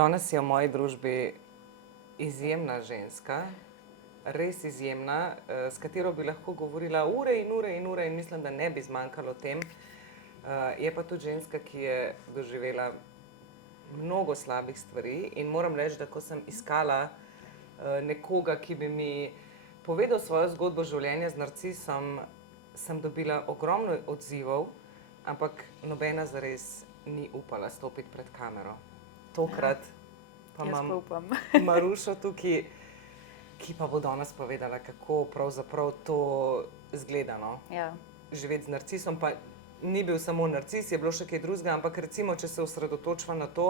Danes je v moji družbi izjemna ženska, res izjemna, s katero bi lahko govorila ure in ure in ure in mislim, da ne bi zmanjkalo tem. Je pa tudi ženska, ki je doživela mnogo slabih stvari in moram reči, da ko sem iskala nekoga, ki bi mi povedal svojo zgodbo življenja z narcisom, sem dobila ogromno odzivov, ampak nobena zares ni upala stopiti pred kamero. Tokrat pa imam Marušo tukaj, ki pa bo danes povedala, kako pravzaprav to izgleda, no. Ja. Živeti z narcisom, pa ni bil samo narcis, je bilo še kaj drugega, ampak recimo, če se osredotočiva na to,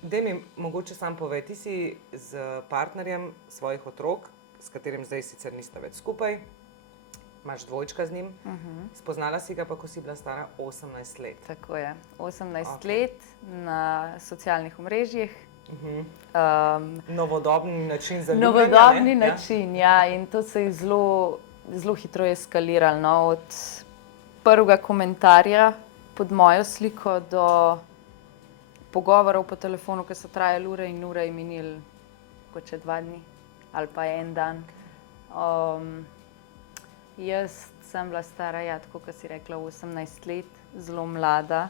daj mi mogoče sam povej, ti si z partnerjem svojih otrok, s katerim zdaj sicer nista več skupaj, imaš dvojčka z njim, spoznala si ga pa, ko si bila stara 18 let. Tako je, 18 let na socialnih omrežjih. Novodobni način za ljubljanje. Novodobni način, ja, in to se je zelo hitro eskaliralo, no, od prvega komentarja pod mojo sliko do pogovorov po telefonu, ki so trajali ure in ure in minili kot če 2 dni ali pa 1 dan. Jaz sem bila stara, ja, tako kot si rekla, 18 let, zelo mlada,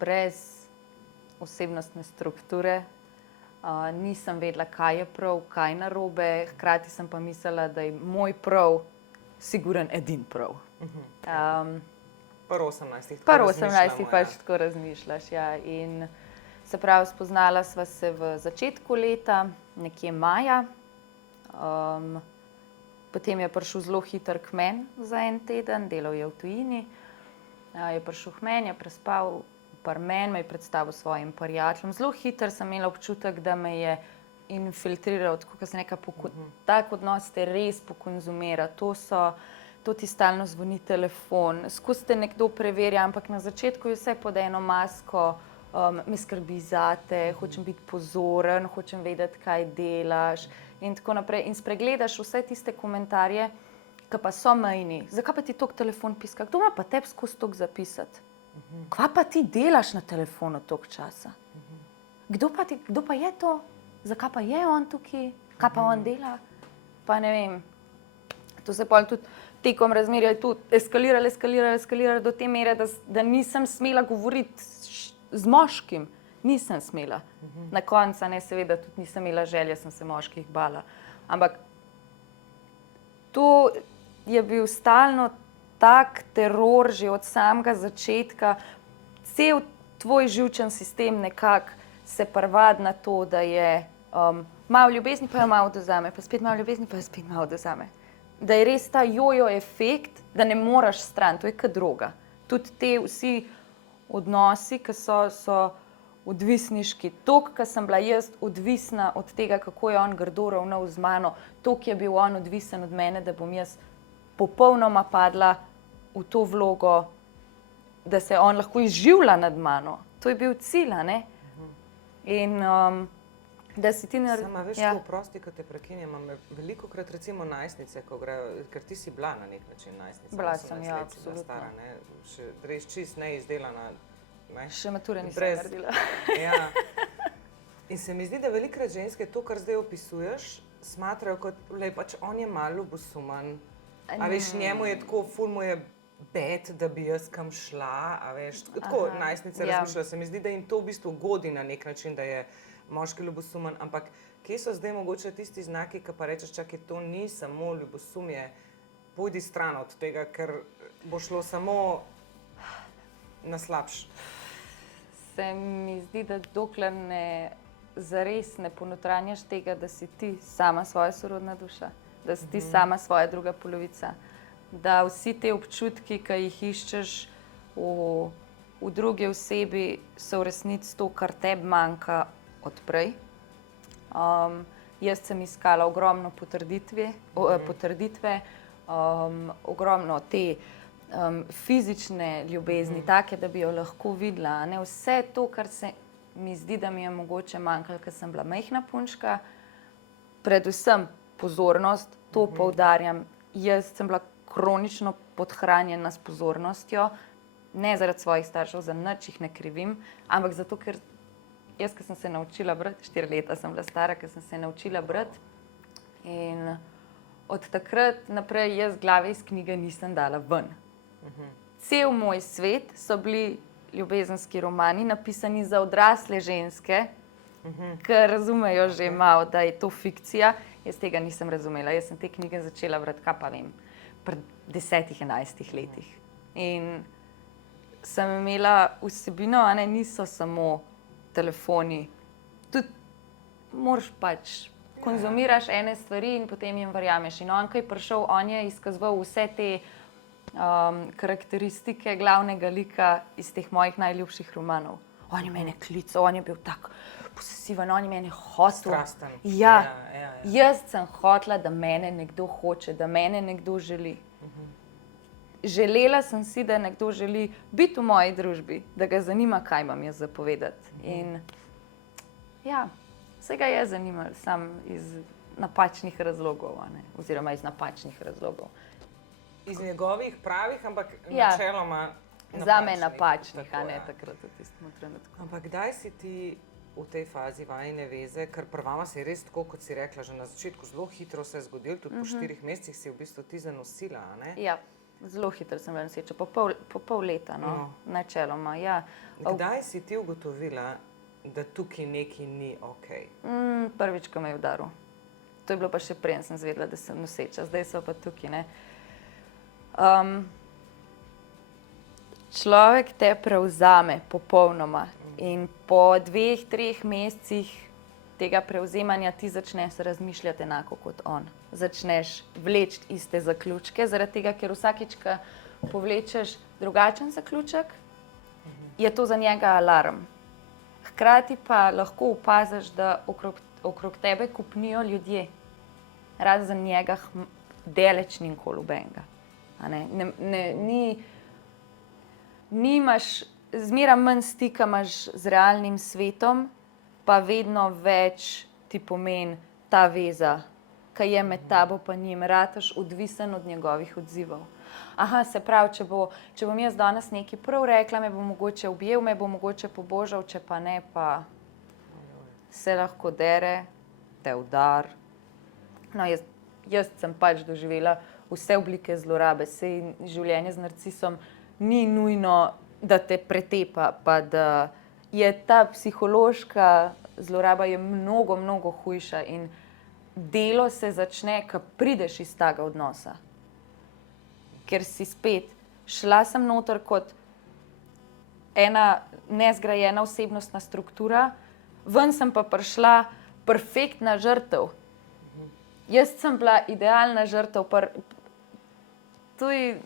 brez osebnostne strukture. Nisem vedela, kaj je prav, kaj narobe, hkrati sem pa mislila, da je moj prav siguren edin prav. Pri 18 Pri 18 pač tako razmišljaš, ja. In se pravi, spoznala sva se v začetku leta, nekje maja. Potem je prišel zelo hitro k meni za 1 teden, delal je v tujini. Je prišel k meni, je prespal pri meni, me je predstavil svojim prijateljem. Zelo hitro sem imela občutek, da me je infiltriral, tako kot se neka tak odnos te res pokonzumira. To ti stalno zvoni telefon, skozi te nekdo preverja, ampak na začetku je vse pod eno masko, me skrbi zate, hočem biti pozoren, hočem vedeti, kaj delaš in tako naprej. In spregledaš vse tiste komentarje, ki pa so mejni. Zakaj pa ti toliko telefon piska? Kdo ima pa tebi skozi toliko zapisati? Kva pa ti delaš na telefonu toliko časa? Kdo pa je to? Zakaj pa je on tukaj? Kaj pa on dela? Pa ne vem. To se pol tudi tekom razmerja je tudi eskaliralo do te mere, da nisem smela govoriti z moškim. Nisem smela. Na koncu, ne, seveda, tudi nisem imela želje, sem se moških bala. Ampak to je bil stalno tak teror že od samega začetka. Cel tvoj živčen sistem nekako se privadi na to, da je malo ljubezni, pa jo malo odvzame, pa spet malo ljubezni, pa jo spet malo odvzame. Da je res ta jojo efekt, da ne moreš stran, to je kot droga. Tudi te vsi odnosi, ki so odvisniški, toliko, ko sem bila jaz odvisna od tega, kako je on grdo ravnal z mano, toliko je bil on odvisen od mene, da bom jaz popolnoma padla v to vlogo, da se on lahko izživlja nad mano. To je bil cilj, a ne? In da si ti Sama veš, ko oprosti, ko te prekinjam, velikokrat recimo najstnice, ko grejo, ker ti si bila na nek način najstnica. Bila sem, ja, absolutno. Stara, ne, še res čist neizdelana. Ne? Še mature nisem naredila. Ja. In se mi zdi, da velikokrat ženske to, kar zdaj opisuješ, smatrajo kot, pač on je malo ljubosumen. A veš, njemu je tako, ful mu je bed, da bi jaz kam šla, a veš, tako najstnice razmišljajo. Se mi zdi, da jim to v bistvu godi na nek način, da je moški ljubosumen, ampak kje so zdaj mogoče tisti znaki, ki pa rečeš, čakaj, to ni samo ljubosumje, pojdi stran od tega, ker bo šlo samo na slabš. Se mi zdi, da dokler zares ne ponotranjaš tega, da si ti sama svoja sorodna duša, da si ti sama svoja druga polovica, da vsi te občutki, ki jih iščeš v drugi osebi, so v resnici to, kar tebi manjka od prej. Jaz sem iskala ogromno potrditve, ogromno te fizične ljubezni, take, da bi jo lahko videla. Ne? Vse to, kar se mi zdi, da mi je mogoče manjkalo, ker sem bila majhna punčka, predvsem pozornost, to poudarjam. Jaz sem bila kronično podhranjena s pozornostjo, ne zaradi svojih staršev, za nič jih ne krivim, ampak zato, ker jaz, ki sem se naučila brati, 4 leta sem bila stara, ki sem se naučila brati. In od takrat naprej jaz glave iz knjige nisem dala ven. Cel moj svet so bili ljubezenski romani, napisani za odrasle ženske, ki razumejo že malo, da je to fikcija. Jaz tega nisem razumela. Jaz sem te knjige začela brati, kaj pa vem, pri 10-11 letih. In sem imela vsebino, a ne, niso samo telefoni. Tudi moraš pač, konzumiraš ene stvari in potem jim verjameš. In on, ko je prišel, on je izkazoval vse te karakteristike glavnega lika iz teh mojih najljubših romanov. On je mene klical, on je bil tak posesiven, on je mene hotel. Strasten. Ja. Jaz sem hotela, da mene nekdo hoče, da mene nekdo želi. Želela sem si, da nekdo želi biti v moji družbi, da ga zanima, kaj imam jaz za povedati. In ja, vse ga je zanimalo, samo iz napačnih razlogov, a ne? Oziroma iz napačnih razlogov. Iz njegovih pravih, ampak Ja. načeloma napačnih. Zame napačnih, Tako, a ne ja. takrat v tistem trenutku. Ampak kdaj si ti v tej fazi vajine veze, ker pri vama se je res tako, kot si rekla, že na začetku zelo hitro se je zgodilo, tudi po 4 mesecih si v bistvu ti zanosila, a ne? Ja, zelo hitro sem bila noseča, po pol leta, no, načeloma, ja. Kdaj si ti ugotovila, da tukaj nekaj ni okej? Prvič, ko me je udaril. To je bilo pa še preden sem zvedela, da sem noseča, zdaj so pa tukaj, ne. Človek te prevzame popolnoma in po 2-3 mesecih tega prevzemanja ti začneš razmišljati enako kot on. Začneš vleči iste zaključke, zaradi tega, ker vsakič, ko povlečeš drugačen zaključek, je to za njega alarm. Hkrati pa lahko opaziš, da okrog tebe kupnijo ljudje, razen njega daleč ni nikoli nobenega. Nimaš, zmeraj manj stika imaš z realnim svetom, pa vedno več ti pomeni ta veza, ki je med tabo pa njim, rataš odvisen od njegovih odzivov. Aha, se pravi, če bom jaz danes nekaj prav rekla, me bo mogoče objel, me bo mogoče pobožal, če pa ne, pa se lahko dere, te udar. No, jaz sem pač doživela vse oblike zlorabe, saj življenje z narcisom ni nujno, da te pretepa, pa da je ta psihološka zloraba je mnogo, mnogo hujša in delo se začne, ko prideš iz tega odnosa. Ker si spet, šla sem noter kot ena nezgrajena osebnostna struktura, ven sem pa prišla perfektna žrtev. Jaz sem bila idealna žrtev, to je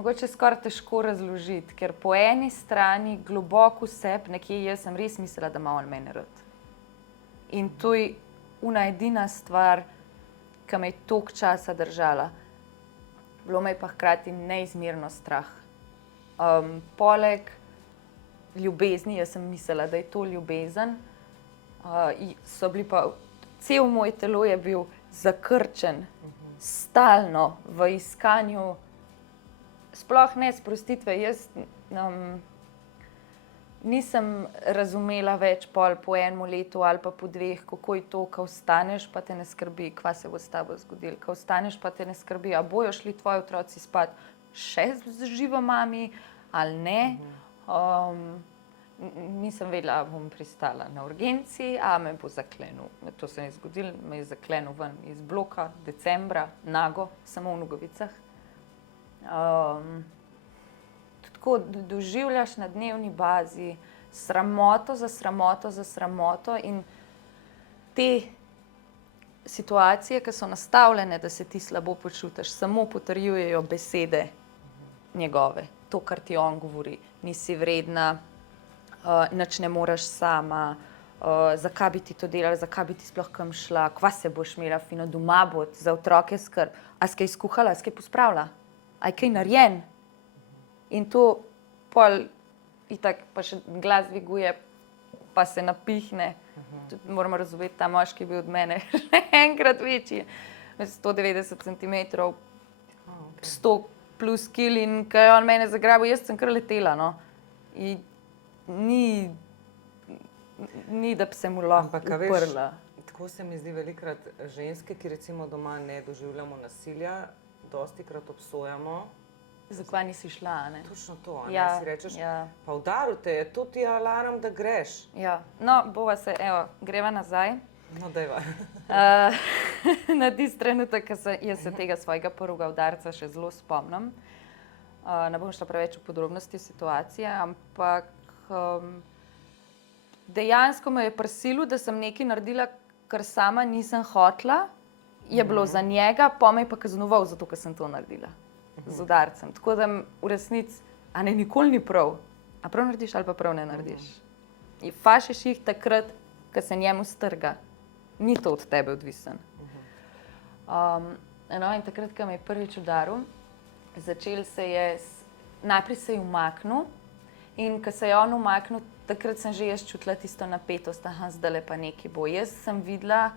mogoče skoraj težko razložiti, ker po eni strani globoko v sebi, nekje jaz sem res mislila, da ima on mene rad. In to je ona edina stvar, ki me je toliko časa držala. Bilo me je pa hkrati neizmerno strah. Poleg ljubezni, jaz sem mislila, da je to ljubezen, so bili pa, cel moj telo je bil zakrčen, stalno v iskanju, sploh ne sprostitve. Jaz nisem razumela več pol po enem letu ali pa po 2, kako je to, ko vstaneš, pa te ne skrbi, kva se bo s tabo zgodilo. Ko vstaneš, pa te ne skrbi, a bojo šli tvoji otroci spat še z živo mami ali ne. Nisem vedela, a bom pristala na urgenci, a me bo zaklenil. To se mi je zgodilo, me je zaklenil ven iz bloka decembra, nago, samo v nogavicah. Tako doživljaš na dnevni bazi sramoto za sramoto za sramoto in te situacije, ki so nastavljene, da se ti slabo počutiš, samo potrjujejo besede njegove. To, kar ti on govori, nisi vredna, nič ne moreš sama, zakaj bi ti to delala, zakaj bi ti sploh kam šla, kva se boš imela fino, doma bo za otroke skrb, a si kaj skuhala, a si kaj pospravila, a je kaj narejen. In to pol itak pa še glas dviguje, pa se napihne. Moramo razumeti, ta moški je bil od mene še enkrat večji, 190 cm, 100 plus kil in ko je on mene zagrabil, jaz sem kar letela, no. In ni da bi se mu lahko Ampak, a veš, uprla. tako se mi zdi velikrat ženske, ki recimo doma ne doživljamo nasilja, dostikrat obsojamo. Zakaj nisi šla, a ne? Točno to, a ne? Ja, Si rečeš, ja. pa udaril te je, to ti je alarm, da greš. Ja. No, greva nazaj. No, dajva. Na tisti trenutek, ko jaz se tega svojega prvega udarca še zelo spomnim. Ne bom šla preveč v podrobnosti situacije, ampak dejansko me je prisilil, da sem nekaj naredila, kar sama nisem hotela, je bilo za njega, pa me je pa kaznoval, zato ker sem to naredila z udarcem. Tako da v resnici, a ne, nikoli ni prav. A prav narediš ali pa prav ne narediš. Fašeš jih takrat, ko se njemu strga. Ni to od tebe odvisen. No, in takrat, ko me je prvič udaril, najprej se je umaknil in ko se je on umaknil, takrat sem že jaz čutila tisto napetost, zdajle pa nekaj bo. Jaz sem videla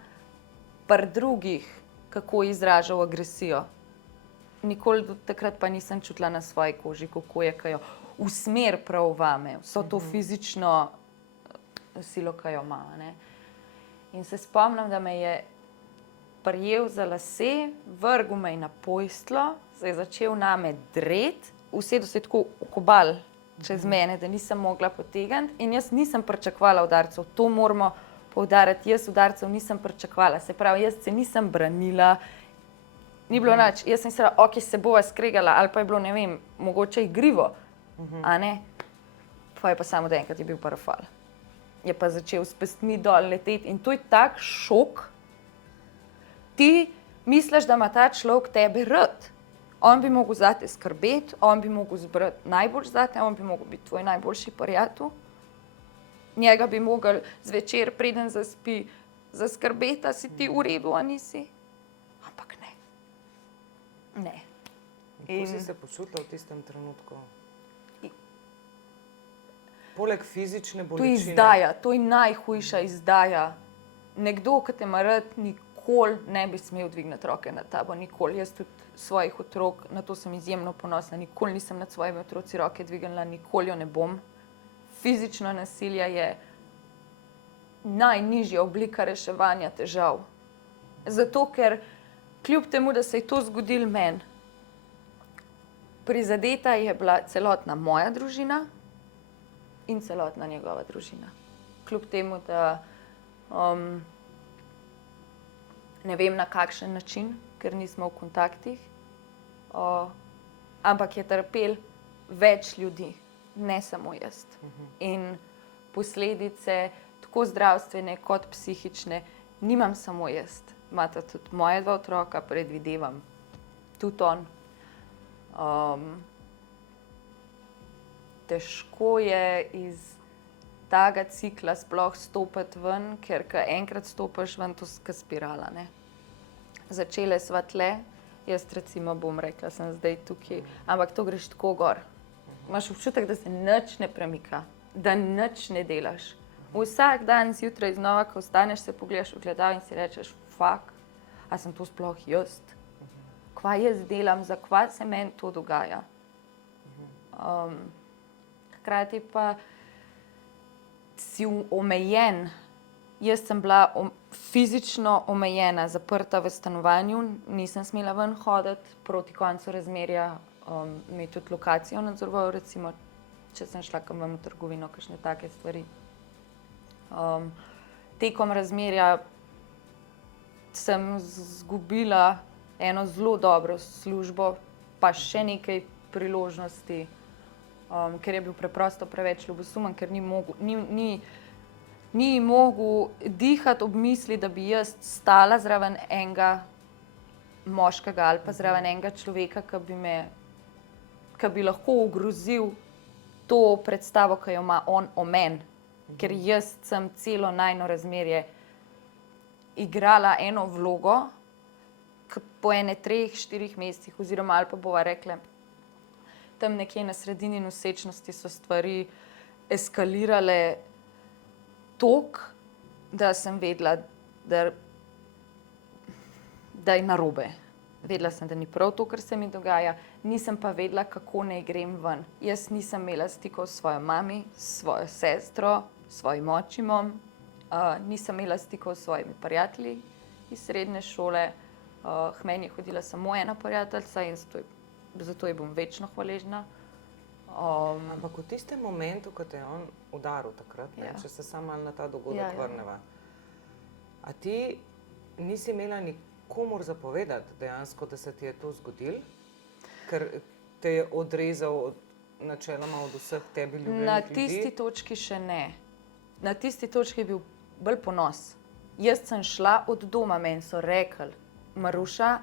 pri drugih, kako je izražal agresijo. Nikoli do takrat pa nisem čutila na svoji koži, kako je, ko jo usmer prav vame, vso to fizično silo, ko jo ima. Ne? In se spomnim, da me je prijel za lase, vrgel me na posteljo, se je začel name dreti, usedel se je tako v kobal čez mene, da nisem mogla potegniti in jaz nisem pričakovala udarcev. To moramo poudariti, jaz udarcev nisem pričakovala. Se pravi, jaz se nisem branila, ni bilo nič. Jaz sem se rekla, ok, se bova skregala, ali pa je bilo, ne vem, mogoče igrivo, a ne? Pa je pa samo da enkrat je bil pa rafal. Je pa začel s pestmi dol leteti in to je tak šok. Ti misliš, da ima ta človek tebe rad. On bi mogel zate skrbeti, on bi mogel zbrati najbolj zate, on bi mogel biti tvoj najboljši prijatelj. Njega bi mogel zvečer, preden zaspi, zaskrbeti, a si ti v redu, a nisi. Ampak ne. Ne. Kako si se počutila v tistem trenutku? Poleg fizične To je bolečine. izdaja, to je najhujša izdaja. Nekdo, ki te ima rad, nikoli ne bi smel dvigniti roke nad tabo, nikoli. Jaz tudi svojih otrok, na to sem izjemno ponosna, nikoli nisem nad svojimi otroci roke dvignila, nikoli jo ne bom. Fizično nasilje je najnižja oblika reševanja težav. Zato, ker kljub temu, da se je to zgodilo meni, prizadeta je bila celotna moja družina in celotna njegova družina. Kljub temu, da ne vem na kakšen način, ker nismo v kontaktih, ampak je trpel več ljudi, ne samo jaz. In posledice, tako zdravstvene kot psihične, nimam samo jaz. Imata tudi moje dva otroka, predvidevam, tudi on. Težko je iz tega cikla sploh stopiti ven, ker ko enkrat stopiš ven, to je spirala. Ne? Začele sva tle, jaz recimo bom rekla, sem zdaj tukaj, ampak to greš tako gor. Imaš občutek, da se nič ne premika, da nič ne delaš. Vsak dan zjutraj znova, ko vstaneš, se pogledaš v ogledalo in si rečeš, fuck, a sem to sploh jaz? Kva jaz delam, zakaj se meni to dogaja? Hkrati pa si omejen. Jaz sem bila fizično omejena, zaprta v stanovanju, nisem smela ven hoditi, proti koncu razmerja mi je tudi lokacijo nadzoroval, recimo, če sem šla kam v trgovino, kakšne take stvari. Tekom razmerja sem izgubila eno zelo dobro službo, pa še nekaj priložnosti, ker je bil preprosto preveč ljubosumen, ker ni mogel dihati ob misli, da bi jaz stala zraven enega moškega ali pa zraven enega človeka, ki bi lahko ogrozil to predstavo, ki jo ima on o meni. Ker jaz sem celo najino razmerje igrala eno vlogo, ki po 3-4 mesecih, oziroma ali pa bova rekla, tam nekje na sredini nosečnosti so stvari eskalirale toliko, da sem vedela, da je narobe. Vedela sem, da ni prav to, kar se mi dogaja, nisem pa vedela, kako naj grem ven. Jaz nisem imela stikov s svojo mami, s svojo sestro, s svojim očimom, nisem imela stikov s svojimi prijatelji iz srednje šole. K meni je hodila samo ena prijateljica in zato ji bom večno hvaležna. Ampak v tistem momentu, ko te je on udaril takrat, če se samo malo na ta dogodek vrneva, a ti nisi imela nikomur zapovedati dejansko, da se ti je to zgodilo? Ker te je odrezal načeloma od vseh tebi ljubljenih ljudi? Na tisti točki še ne. Na tisti točki je bil bolj ponos. Jaz sem šla od doma, meni so rekli, Maruša,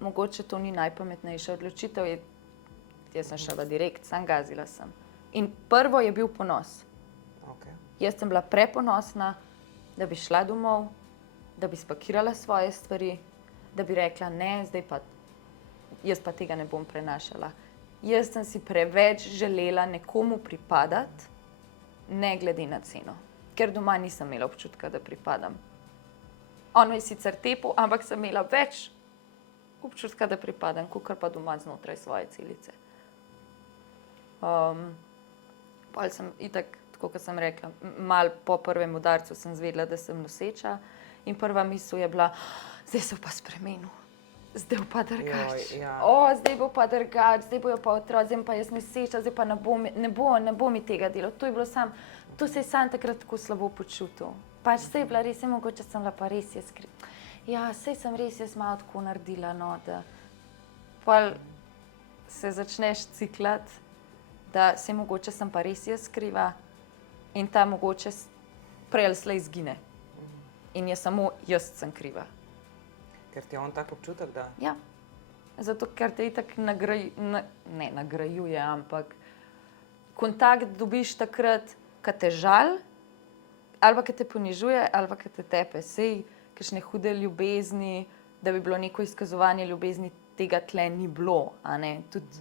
mogoče to ni najpametnejša odločitev, jaz sem šla direkt, sam gazila sem. In prvo je bil ponos. Okay. Jaz sem bila preponosna, da bi šla domov, da bi spakirala svoje stvari, da bi rekla, ne, zdaj pa jaz pa tega ne bom prenašala. Jaz sem si preveč želela nekomu pripadati, ne glede na ceno, ker doma nisem imela občutka, da pripadam. On je sicer tepel, ampak sem imela več občutka, da pripadam, kakor pa doma znotraj svoje celice. Pol sem itak, tako kot sem rekla, malo po prvem udarcu sem zvedela, da sem noseča in prva misel je bila, zdaj se bo pa spremenil. Zdaj bo pa drugač. Zdaj bo pa drugač, zdaj bojo pa otroci, zdaj pa jaz noseča, zdaj pa ne bo mi tega delal. To se je sam takrat tako slabo počutil. Pač saj je bila res, mogoče sem bila pa res jaz kriva. Ja, saj sem res jaz malo tako naredila, no, da pol se začneš ciklati, da se mogoče sem pa res jaz kriva in ta mogoče prej ali slej izgine. In je samo jaz sem kriva. Ker ti je on tak občutek, da? Ja, zato ker te itak ne nagrajuje, ampak kontakt dobiš takrat, ko te žal, ali pa ko te ponižuje, ali pa ko te tepe. Sej, kakšne hude ljubezni, da bi bilo neko izkazovanje ljubezni, tega tle ni bilo, a ne. Tudi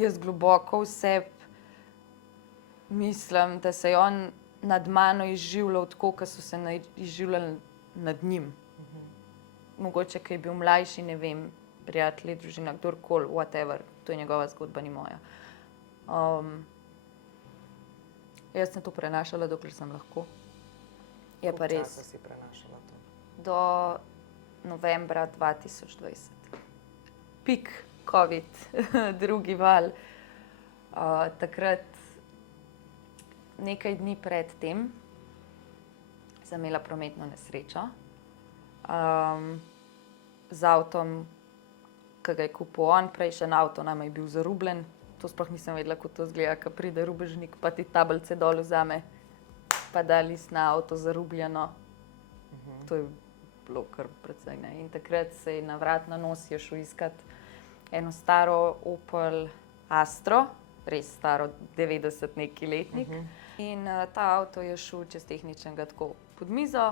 jaz globoko v sebi mislim, da se je on nad mano izživljal tako, kot so se izživljali nad njim. Mogoče, ko je bil mlajši, ne vem, prijatelji, družina, kdorkoli, whatever, to je njegova zgodba, ni moja. Jaz sem to prenašala, dokler sem lahko. Je pa res. Koliko časa si prenašala to? Do novembra 2020. Pik COVID, drugi val. Takrat, nekaj dni pred tem, sem imela prometno nesrečo. Z avtom, ki ga je kupil on, prejšnji avto nam je bil zarubljen. To sploh nisem vedela, kako to izgleda, ko pride rubežnik, pa ti tablice dol vzame, pa da list na avto zarubljeno. To je bilo kar precej, ne. In takrat se je na vrat na nos je šel iskat eno staro Opel Astro, res staro 90 neki letnik. In ta avto je šel čez tehničnega tako pod mizo.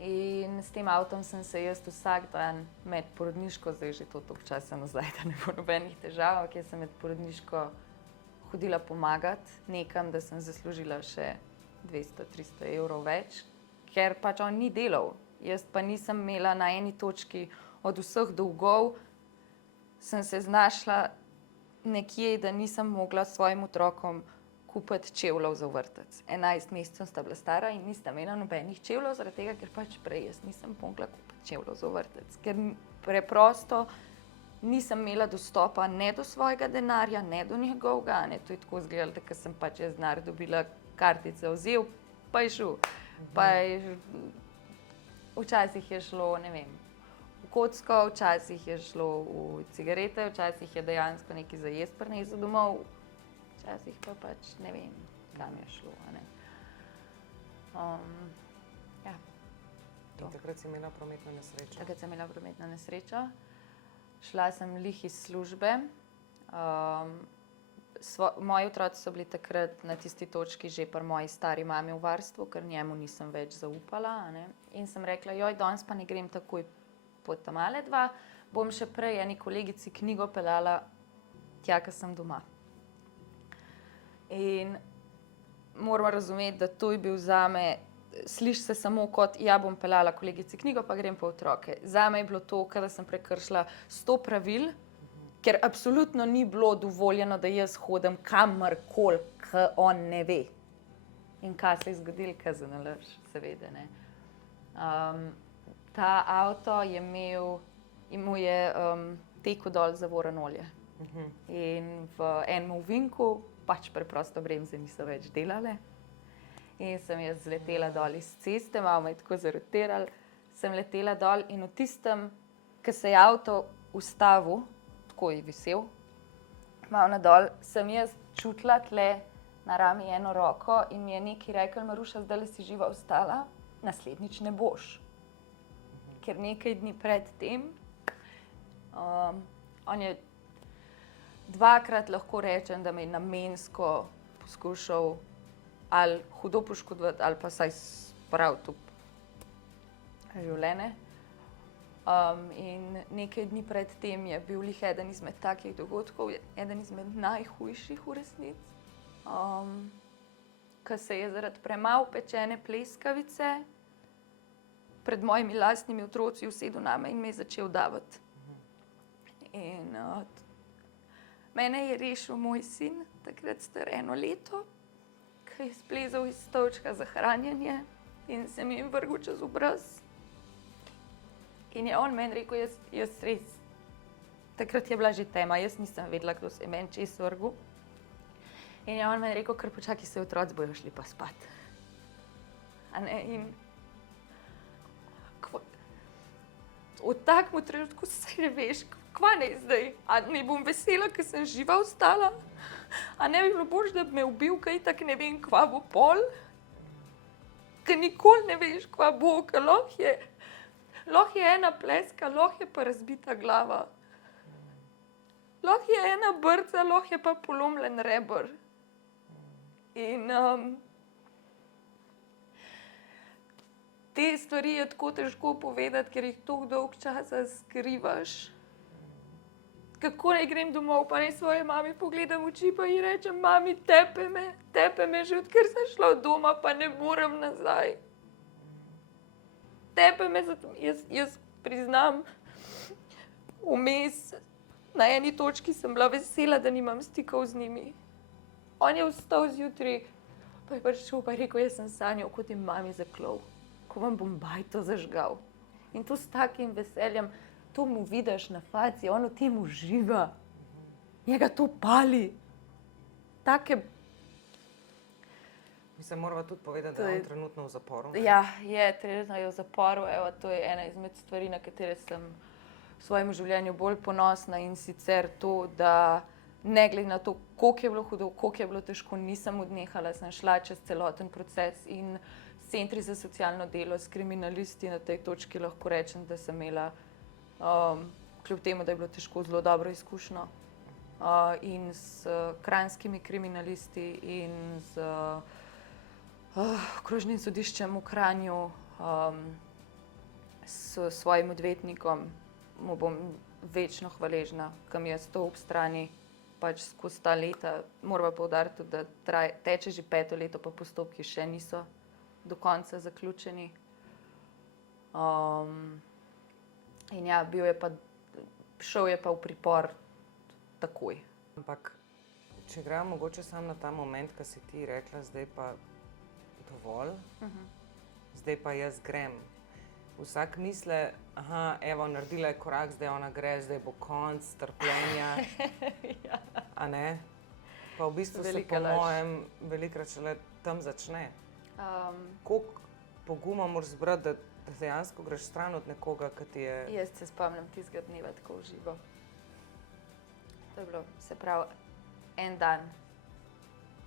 In s tem avtom sem se jaz vsak dan med porodniško, zdaj že to toliko časa nazaj, da ne bo nobenih težav, ampak jaz sem med porodniško hodila pomagati nekam, da sem zaslužila še 200-300 evrov več, ker pač on ni delal. Jaz pa nisem imela na eni točki od vseh dolgov, sem se znašla nekje, da nisem mogla svojim otrokom kupiti čevljev za vrtec. 11 mesecev sta bila stara in nista imela nobenih čevljev, zaradi tega, ker pač prej jaz nisem mogla kupiti čevljev za vrtec. Ker preprosto nisem imela dostopa ne do svojega denarja, ne do njegovega, ne. To je tako izgledalo, da sem pač jaz denar dobila, kartice vzel, pa je šel. Včasih je šlo, ne vem, v kocko, včasih je šlo v cigarete, včasih je dejansko nekaj za jesti prinesel domov, včasih pa pač ne vem, kam je šlo, a ne. Ja. In takrat si imela prometno nesrečo? Takrat sem imela prometno nesrečo. Šla sem lih iz službe. Moji otroci so bili takrat na tisti točki že pri moji stari mami v varstvu, ker njemu nisem več zaupala, a ne. In sem rekla, danes pa ne grem takoj po tamale dva, bom še prej eni kolegici knjigo peljala tja, ko sem doma. In moram razumeti, da to je bil zame, sliši se samo kot, bom peljala kolegici knjigo, pa grem po otroke. Zame je bilo to, da sem prekršila 100 pravil ker absolutno ni bilo dovoljeno, da jaz hodim kamorkoli, ki on ne ve. In kaj se je zgodilo, kaj za nalaž, seveda. Ne. Ta avto je imel tekel dol zavoren olje. In v enem ovinku pač preprosto bremze niso več delale. In sem jaz zletela dol iz ceste, malo me je tako zarotiralo, sem letela dol in v tistem, ko se je avto ustavil, tako je visel, malo nadol, sem jaz čutila tle na rami eno roko in mi je nekaj rekel: Maruša, zdaj si živa ostala, naslednjič ne boš. Ker nekaj dni pred tem, on je dvakrat, lahko rečem, da me je namensko poskušal ali hudo poškodovati ali pa saj spraviti v življenje. In nekaj dni pred tem je bil lih eden izmed takih dogodkov, eden izmed najhujših v resnici, ko se je zaradi premalo pečene pleskavice pred mojimi lastnimi otroci usedel name in me je začel davati. In mene je rešil moj sin, takrat star 1 leto, ki je splezal iz stolčka za hranjenje in se mi je vrgel čez obraz. In je on meni rekel, jaz res, takrat je bila že tema, jaz nisem vedela, kdo se je meni čez vrgel. In je on meni rekel, kar počakaj, se otroci bojo šli pa spat. In v takem trenutku se ne veš, kva naj zdaj. A ne bom vesela, ker sem živa ostala? A ne bi bilo boljše, da bi me ubil, ker itak ne vem, kva bo pol? Ker nikoli ne veš, kva bo, ker lahko je ena pleska, lahko je pa razbita glava. Lahko je ena brca, lahko je pa polomljen rebr. In te stvari je tako težko povedati, ker jih toliko dolg časa skrivaš. Kako naj grem domov, pa naj svoje mami pogledam v oči, pa ji rečem: mami, tepe me že, odkar sem šla od doma, pa ne morem nazaj. Tepe me, jaz priznam, vmes na eni točki sem bila vesela, da nimam stikov z njimi. On je vstal zjutraj, pa je prišel, pa je rekel: jaz sem sanjal, kot je mami zaklal, ko vam bom bajto zažgal. In to s takim veseljem, to mu vidiš na faci, on v tem uživa. Njega to pali. Take... Mislim, morava tudi povedati, da je on trenutno v zaporu. Ja, je trenutno v zaporu. Evo, to je ena izmed stvari, na katere sem v svojem življenju bolj ponosna, in sicer to, da ne glede na to, koliko je bilo hudo, koliko je bilo težko, nisem odnehala, sem šla čez celoten proces in centri za socialno delo s kriminalisti na tej točki lahko rečem, da sem imela, kljub temu, da je bilo težko, zelo dobro izkušnjo. In s kranjskimi kriminalisti in z okrožnim sodiščem v Kranju, s svojim odvetnikom, mu bom večno hvaležna, ki mi je stal ob strani pač skozi ta leta. Morava poudariti, da teče že 5. leto, pa postopki še niso do konca zaključeni. In ja, šel je pa v pripor takoj. Ampak, če gremo mogoče samo na ta moment, ko si ti rekla, zdaj pa dovolj, zdaj pa jaz grem. Vsak misle, aha, evo, naredila je korak, zdaj ona gre, zdaj bo konc trpljenja. Ja. A ne? Pa v bistvu se po mojem velikrat šele tam začne. Koliko poguma moraš zbrati, da dejansko greš stran od nekoga, ki ti je... Jaz se spomnim tistega dneva tako v živo. To je bilo, se pravi, en dan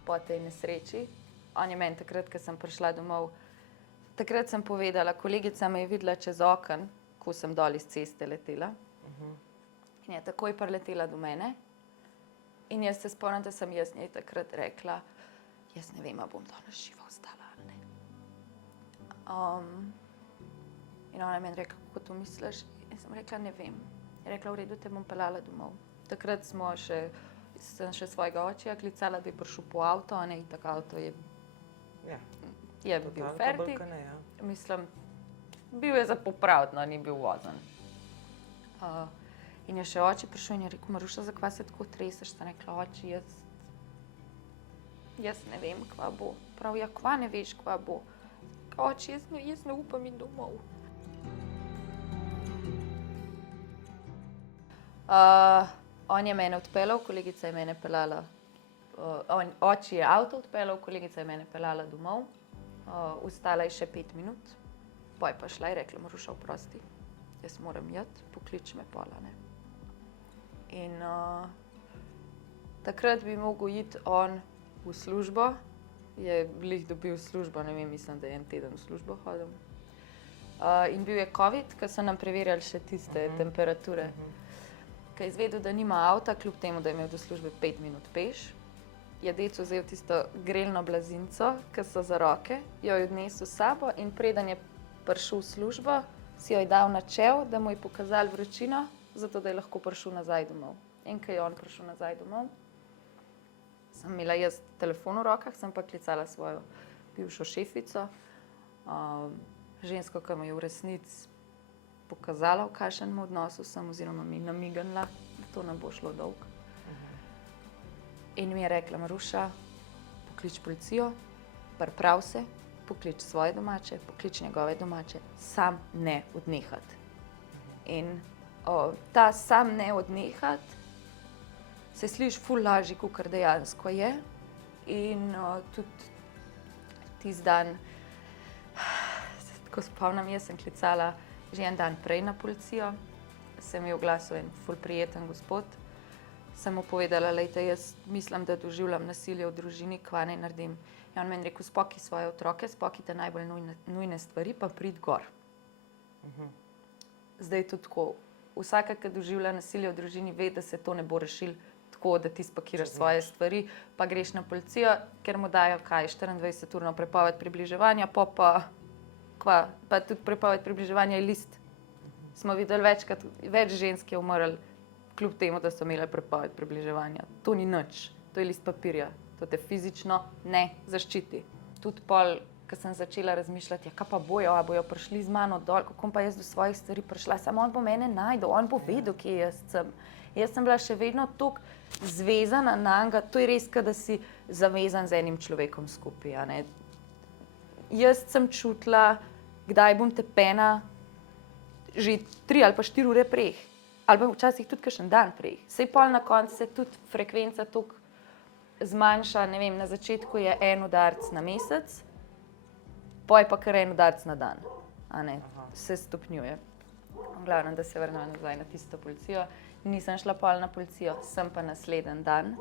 po tej nesreči. On je meni takrat, ko sem prišla domov, takrat sem povedala, kolegica me je videla čez oken, ko sem dol iz ceste letela. In je takoj priletela do mene. In jaz se spomnim, da sem jaz njej takrat rekla, jaz ne vem, a bom danes živa ostala ali ne. In ona je meni rekla, kako to misliš? In sem rekla, ne vem. Je rekla, v redu, te bom peljala domov. Takrat sem še svojega očija klicala, da je prišel po avto, a ne, in tako avto je bil fertik. Mislim, bil je za popraviti, no, ni bil vozen. In je še oči prišel in je rekel, Maruša, zakaj se tako treseš? Sem rekla, oči, jaz ne vem, kva bo. Prav, ja, kva ne veš, kva bo. Oči, jaz ne upam in domov. On je mene odpeljal, kolegica je mene peljala. Oči je avto odpeljal, kolegica je mene peljala domov. Ostala je še 5 minut. Pa je pa šla in rekla, Maruša, oprosti, jaz moram jeti, poklič me pola, ne. In takrat bi mogel iti on v službo, je glih dobil službo, ne vem, mislim, da je 1 teden v službo hodil. In bil je COVID, ko so nam preverjali še tiste temperature. Ko je izvedel, da nima avta, kljub temu, da je imel do službe 5 minut peš, je dec vzel tisto grelno blazinco, ki so za roke, jo je odnesel s sabo in preden je prišel v službo, si jo je dal na čel, da mu je pokazal vročino, zato da je lahko prišel nazaj domov. In ko je on prišel nazaj domov, sem imela jaz telefon v rokah, sem pa klicala svojo bivšo šefico, žensko, ki mi je v resnici pokazala, v kakšnem odnosu sem, oziroma mi namignila, da to ne bo šlo dolgo. In mi je rekla, Maruša, poklič policijo, priprav se, poklič svoje domače, poklič njegove domače, sam ne odnehati. In ta sam ne odnehati se sliši ful lažje, kakor dejansko je. In tudi tisti dan, se tako spomnim, jaz sem klicala že 1 dan prej na policijo, se mi je oglasil en ful prijeten gospod. Sem mu povedala, lejte, jaz mislim, da doživljam nasilje v družini, kva naj naredim. In on meni rekel, spoki svoje otroke, spokite najbolj nujne stvari, pa prid gor. Zdaj je to tako. Vsaka, ki doživlja nasilje v družini, ve, da se to ne bo rešilo tako, da ti spakiraš svoje stvari, pa greš na policijo, ker mu dajo kaj, 24-urno prepoved približevanja, pa tudi prepoved približevanja je list. Smo videli več žensk je umrlo, kljub temu, da so imele prepoved približevanja. To ni nič, to je list papirja, to te fizično ne zaščiti. Tudi pol, ko sem začela razmišljati, kaj pa bojo prišli z mano dol, kako pa jaz do svojih stvari prišla, samo on bo mene našel, on bo vedel, kje jaz sem. Jaz sem bila še vedno toliko zvezana na njega, to je res, da si zavezan z enim človekom skupaj, a ne. Jaz sem čutila, kdaj bom tepena že 3 ali pa 4 ure prej. Ali pa včasih tudi kakšen dan prej. Sej pol na koncu se tudi frekvenca toliko zmanjša, ne vem, na začetku je 1 udarec na mesec, pol je pa kar 1 udarec na dan, a ne, se stopnjuje. V glavnem, da se vrnem nazaj na tisto policijo. Nisem šla pol na policijo, sem pa naslednji dan.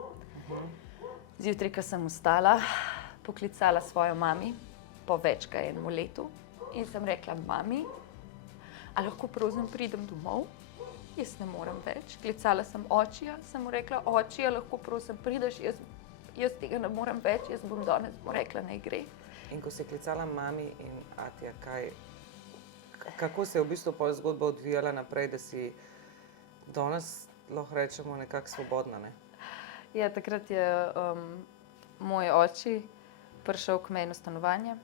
Zjutraj, ko sem vstala, poklicala svojo mami po več kot 1 letu in sem rekla, mami, a lahko prosim pridem domov? Jaz ne morem več. Klicala sem očija, sem mu rekla, očija, lahko prosim prideš, jaz tega ne morem več, jaz bom danes mu rekla, naj gre. In ko si klicala mami in Atija, kako se je v bistvu pol zgodba odvijala naprej, da si danes, lahko rečemo, nekako svobodna, ne? Ja, takrat je moj oči prišel k meni v stanovanje.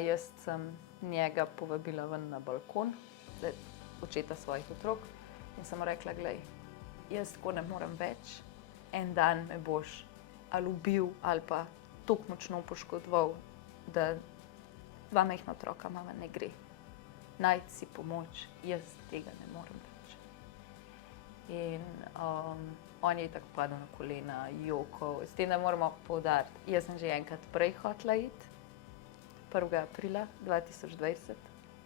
Jaz sem njega povabila ven na balkon, očeta svojih otrok, in sem mu rekla, glej, jaz tako ne morem več, 1 dan me boš ali ubil ali pa toliko močno poškodoval, da 2 majhna otroka mama ne gre. Najti si pomoč, jaz tega ne morem več. In on je tako padel na kolena, jokal, s tem, da moramo poudariti, jaz sem že enkrat prej hotela iti, 1. aprila 2020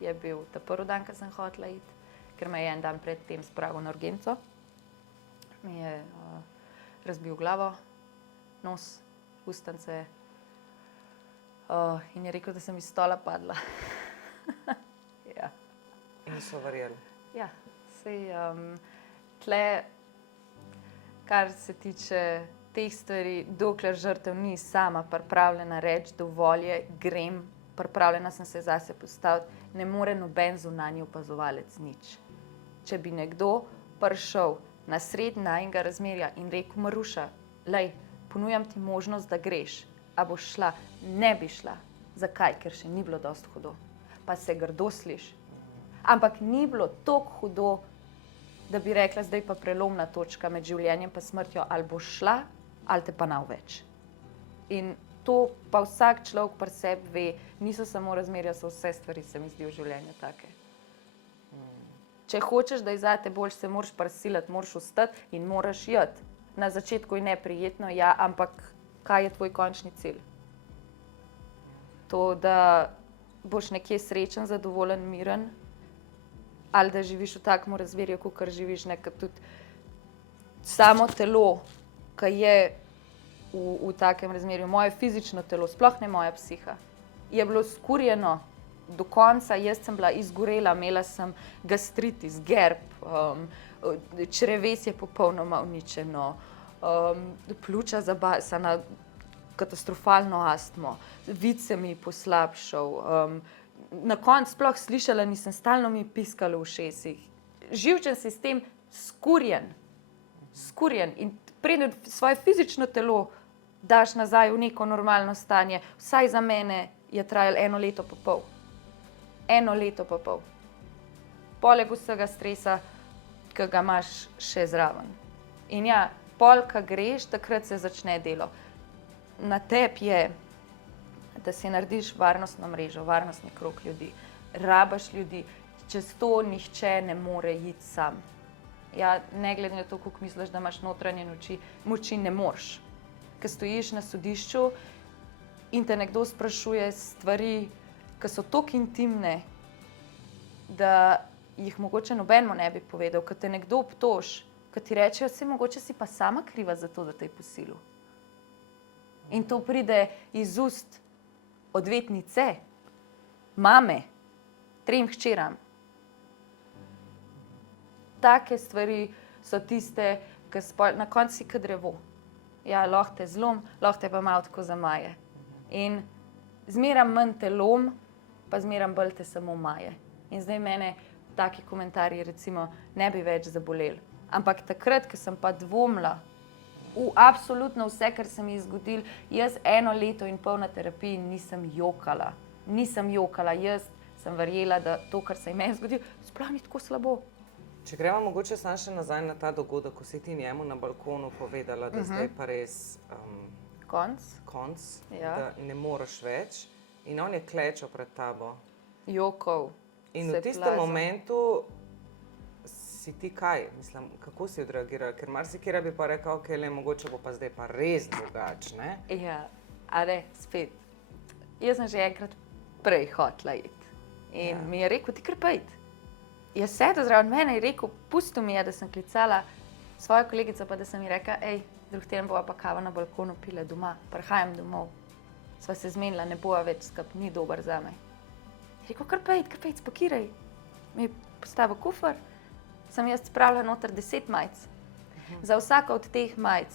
je bil ta prvi dan, ko sem hotela iti, ker me je 1 dan pred tem spravil na urgenco. Mi je razbil glavo, nos, ustnice in je rekel, da sem iz stola padla. Ja. In so verjeli. Ja, sej tle, kar se tiče teh stvari, dokler žrtev ni sama pripravljena reči dovolj je, grem, pripravljena sem se zase postaviti, ne more noben zunanji opazovalec nič. Če bi nekdo prišel na sred najinega razmerja in rekel, Maruša, lej, ponujam ti možnost, da greš, a boš šla, ne bi šla. Zakaj? Ker še ni bilo dosti hudo. Pa se grdo sliši. Ampak ni bilo toliko hudo, da bi rekla, zdaj pa prelomna točka med življenjem pa smrtjo, ali boš šla, ali te pa nav več. In to pa vsak človek pri sebi ve, niso samo razmerja, so vse stvari, se mi zdi v življenju take. Če hočeš, da je zate boljš, se moraš prisiliti, moraš vstati in moraš iti. Na začetku je neprijetno, ja, ampak kaj je tvoj končni cilj? To, da boš nekje srečen, zadovoljen, miren, ali da živiš v takem razmerju, kakor živiš, nekaj tudi samo telo, ki je v takem razmerju, moje fizično telo, sploh ne moja psiha, je bilo skurjeno do konca, jaz sem bila izgorela, imela sem gastritis, gerb, črevesje popolnoma uničeno, pljuča zabasana, katastrofalno astmo, vid se mi poslabšal, na koncu sploh slišala nisem, stalno mi je piskalo v ušesih. Živčen sistem skurjen in preden svoje fizično telo daš nazaj v neko normalno stanje, vsaj za mene je trajalo 1 leto pa pol. 1 leto pa pol. Poleg vsega stresa, ki ga imaš še zraven. In ja, pol, ko greš, takrat se začne delo. Na tebi je, da si narediš varnostno mrežo, varnostni krog ljudi. Rabaš ljudi, čez to nihče ne more iti sam. Ja, ne glede na to, koliko misliš, da imaš notranje moči, ne moreš. Ko stojiš na sodišču in te nekdo sprašuje stvari, ki so toliko intimne, da jih mogoče nobenemu ne bi povedal, ko te nekdo obtoži, ko ti rečejo, saj mogoče si pa sama kriva za to, da te je posilil. In to pride iz ust odvetnice, mame, 3 hčeram. Take stvari so tiste, ki na koncu si kot drevo. Ja, lahko te zlom, lahko te pa malo tako zamaje. In zmeraj manj te lom, pa zmeraj bolj te samo maje. In zdaj mene taki komentarji recimo ne bi več zaboleli. Ampak takrat, ko sem pa dvomila v absolutno vse, kar se mi je zgodilo, jaz 1 leto in pol na terapiji nisem jokala. Nisem jokala, jaz sem verjela, da to, kar se je meni zgodilo, sploh ni tako slabo. Če gremo mogoče samo še nazaj na ta dogodek, ko si ti njemu na balkonu povedala, da zdaj pa res konc, da ne moreš več in on je klečal pred tabo. Jokov. In v tistem momentu si ti kaj? Mislim, kako si odreagirala? Ker marsikera bi pa rekel, ok, mogoče bo pa zdaj pa res drugače, ne? Ja, a ne, spet. Jaz sem že enkrat prej hotela iti. In mi je rekel, ti kar pa iti. Je sedel zraven mene in rekel, pustil mi je, da sem klicala svojo kolegico, pa da sem ji rekla, drug teden bova pa kavo na balkonu pile doma, prihajam domov. Sva se zmenila, ne bova več skupaj, ni dober zame. Je rekel, kar pa iti, spakiraj. Mi je postavil kufer, sem jaz spravila noter 10 majic. Za vsako od teh majic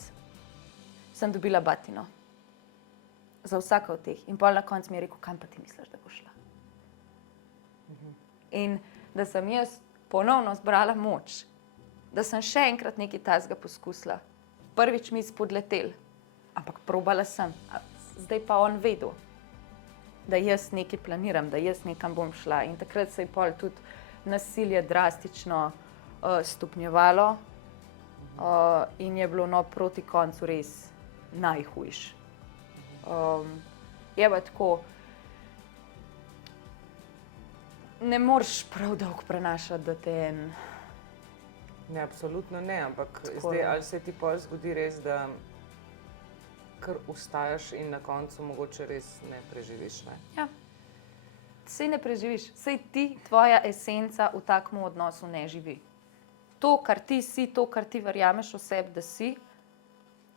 sem dobila batino. Za vsako od teh. In pol na koncu mi je rekel, kam pa ti misliš, da bo šla? In da sem jaz ponovno zbrala moč, da sem še enkrat nekaj takega poskusila. Prvič mi je spodletel, ampak probala sem. Zdaj pa on vedel, da jaz nekaj planiram, da jaz nekam bom šla. In takrat se je pol tudi nasilje drastično stopnjevalo in je bilo proti koncu res najhujš. Je pa tako, ne moreš prav dolgo prenašati, da te en... Ne, absolutno ne, ampak zdaj, ali se ti pol zgodi res, da kar ustajaš in na koncu mogoče res ne preživiš, ne? Ja, saj ne preživiš, saj ti, tvoja esenca v takem odnosu ne živi. To, kar ti si, to, kar ti verjameš v sebi, da si,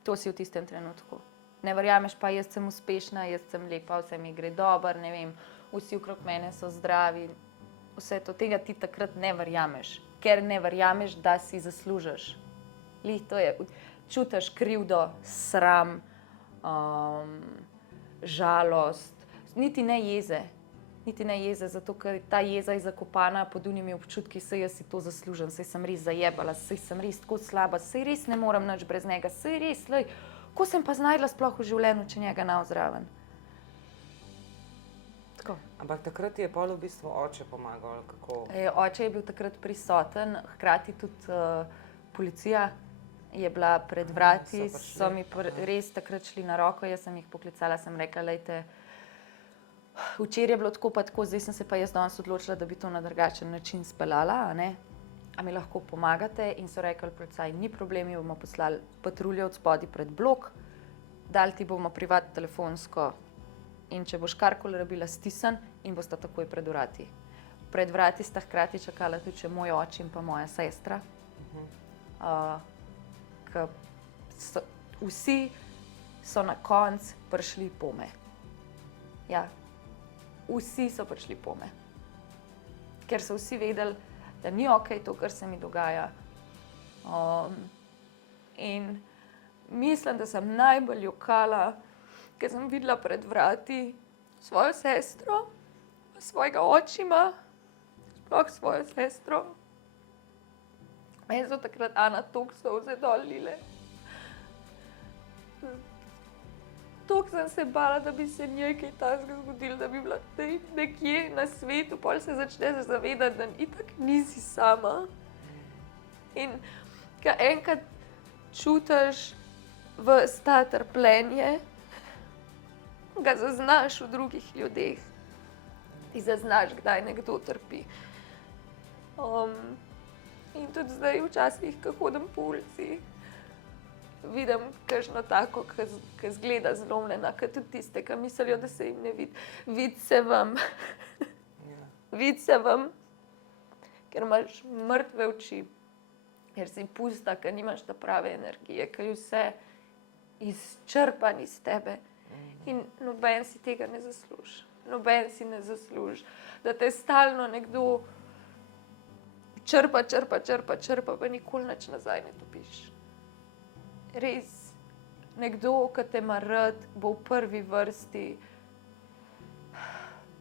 to si v tistem trenutku. Ne verjameš pa, jaz sem uspešna, jaz sem lepa, vse mi gre dobro, ne vem, vsi okrog mene so zdravi. Vse to, tega ti takrat ne verjameš, ker ne verjameš, da si zaslužiš. Lih to je, čutiš krivdo, sram, žalost, niti ne jeze, zato ker ta jeza je zakopana pod unimi občutki, saj jaz si to zaslužim, saj sem res zajebala, saj sem res tako slaba, saj res ne morem nič brez njega, saj res, ko sem pa znajdla sploh v življenju, če njega nav zraven. Tako. Ampak takrat ti je pol v bistvu oče pomagal, ali kako? Oče je bil takrat prisoten, hkrati tudi policija je bila pred vrati, so prišli. so mi res takrat šli na roko, jaz sem jih poklicala, sem rekla, lejte, včeraj je bilo tako pa tako, zdaj sem se pa jaz danes odločila, da bi to na drugačen način speljala, a ne? A mi lahko pomagate? In so rekli, policaj, ni problemi, bomo poslali patrulje od spodaj pred blok, dali ti bomo privat telefonsko in če boš karkoli rabila, stisn in bosta takoj pred vrati. Pred vrati sta hkrati čakala tudi še moj oče in pa moja sestra. Vsi so na koncu prišli pome. Ja, vsi so prišli pome. Ker so vsi vedeli, da ni okej to, kar se mi dogaja. In mislim, da sem najbolj jokala, ker sem videla pred vrati svojo sestro, svojega očima, sploh svojo sestro. Meni so takrat Ana toliko solze dol lile. Toliko sem se bala, da bi se njej kaj takega zgodilo, da bi bila nekje na svetu, pol se začneš zavedati, da itak nisi sama. In ko enkrat čutiš ves ta trpljenje, ga zaznaš v drugih ljudeh. Ti zaznaš, kdaj nekdo trpi. In tudi zdaj včasih, ko hodim po ulici, vidim kakšno tako, ki izgleda zlomljena, kot tudi tiste, ki mislijo, da se jim ne vidi. Vidi se vam. Vidi se vam, ker imaš mrtve oči, ker si pusta, ker nimaš ta prave energije, ker je vse izčrpan iz tebe. In noben si tega ne zasluži. Noben si ne zasluži, da te stalno nekdo črpa, pa nikoli nič nazaj ne dobiš. Res, nekdo, ki te ima rad, bo v prvi vrsti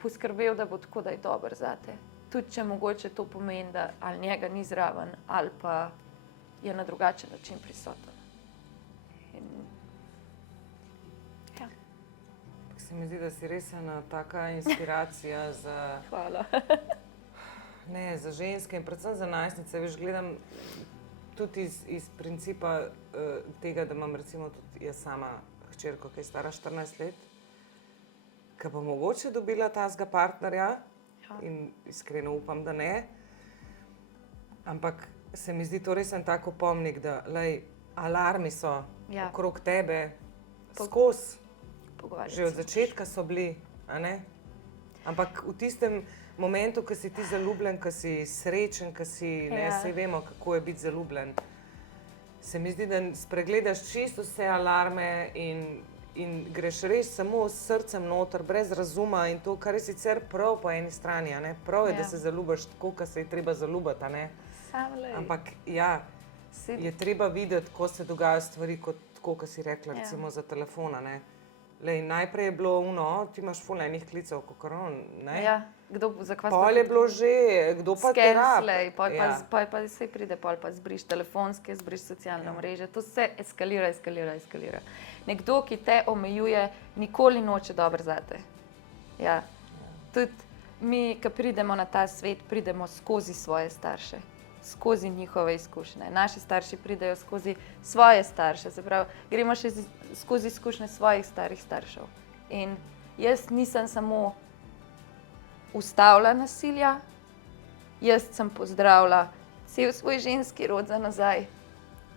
poskrbel, da bo tako, da je dober zate. Tudi če mogoče to pomeni, da ali njega ni zraven, ali pa je na drugačen način prisoten. Se mi zdi, da si res ena taka inspiracija za... Hvala. Ne, za ženske in predvsem za najstnice. Veš, gledam tudi iz principa tega, da imam recimo tudi jaz sama hčerko, ki je stara 14 let, ki bo mogoče dobila tazga partnerja, in iskreno upam, da ne. Ampak se mi zdi to res en tak opomnik, da alarmi so okrog tebe skozi. Že od začetka so bili, a ne? Ampak v tistem momentu, ko si ti zaljubljen, ko si srečen, ko si, ne, saj vemo, kako je biti zaljubljen, se mi zdi, da spregledaš čisto vse alarme in greš res samo s srcem noter, brez razuma in to, kar je sicer prav po eni strani, a ne? Prav je, da se zaljubiš tako, ko se je treba zaljubiti, a ne? Ampak ja, je treba videti, ko se dogajajo stvari, tako, ko si rekla, recimo za telefon, a ne? Najprej je bilo ti imaš ful enih klicev, kakor on, ne? Ja, kdo za kva Pol je bilo že, kdo pa te rabi. Pa se pride, pol pa zbriš telefonske, zbriš socialne mreže, to se eskalira. Nekdo, ki te omejuje, nikoli noče dobro zate. Ja. Tudi mi, ki pridemo na ta svet, pridemo skozi svoje starše, skozi njihove izkušnje. Naši starši pridejo skozi svoje starše, se pravi, gremo še skozi izkušnje svojih starih staršev. In jaz nisem samo ustavila nasilja, jaz sem pozdravila cel svoj ženski rod za nazaj.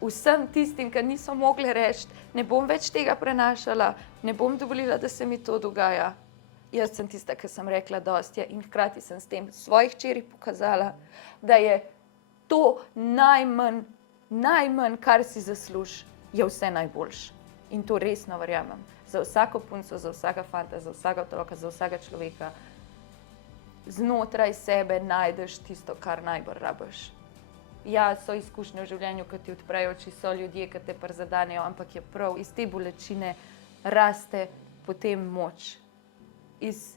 Vsem tistim, ki niso mogli reči, ne bom več tega prenašala, ne bom dovolila, da se mi to dogaja. Jaz sem tista, ki sem rekla dosti in hkrati sem s tem svojih hčeri pokazala, da je to najmanj, kar si zasluži, je vse najboljše. In to resno verjamem. Za vsako punco, za vsaka fanta, za vsaka otroka, za vsaka človeka. Znotraj sebe najdeš tisto, kar najbolj rabiš. Ja, so izkušnje v življenju, ki ti odprejo oči, so ljudje, ki te prizadanejo, ampak je prav, iz te bolečine raste potem moč. Iz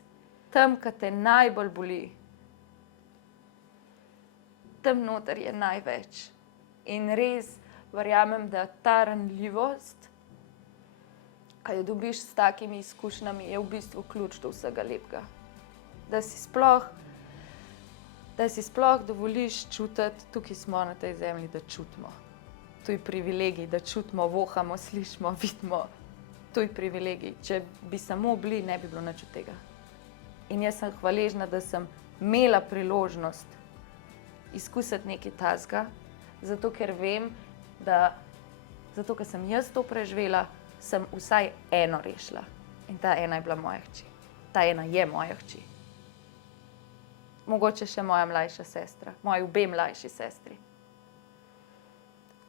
tam, ki te najbolj boli, tam noter je največ. In res verjamem, da ta ranljivost, ki jo dobiš s takimi izkušnjami, je v bistvu ključ do vsega lepega. da si sploh dovoliš čutiti, tukaj smo na tej zemlji, da čutimo. To je privilegij, da čutimo, vohamo, slišimo, vidimo. To je privilegij. Če bi samo bili, ne bi bilo nič od tega. In jaz sem hvaležna, da sem imela priložnost izkusiti nekaj takega, zato ker vem, da zato ker sem jaz to preživela, sem vsaj eno rešila. In ta ena je bila moja hči. Ta ena je moja hči. Mogoče še moja mlajša sestra, moji obe mlajši sestri.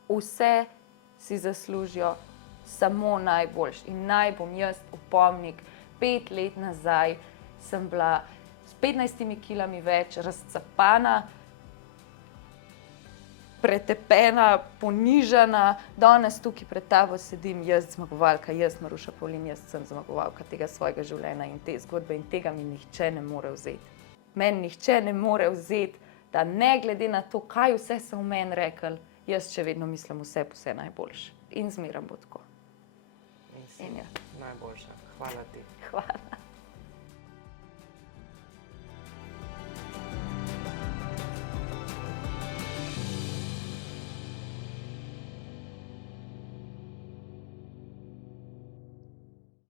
Vse si zaslužijo samo najboljš. In naj bom jaz opomnik, 5 let nazaj sem bila s 15 kilami več, razcapana, pretepena, ponižana. Danes tukaj pred tabo sedim jaz zmagovalka, jaz Maruša Pavlin, jaz sem zmagovalka tega svojega življenja in te zgodbe in tega mi nihče ne more vzeti. Meni nihče ne more vzeti, da ne glede na to, kaj vse so v meni rekli, jaz še vedno mislim vse najboljše. In zmeram bo tako. In si In ja. najboljša. Hvala ti. Hvala.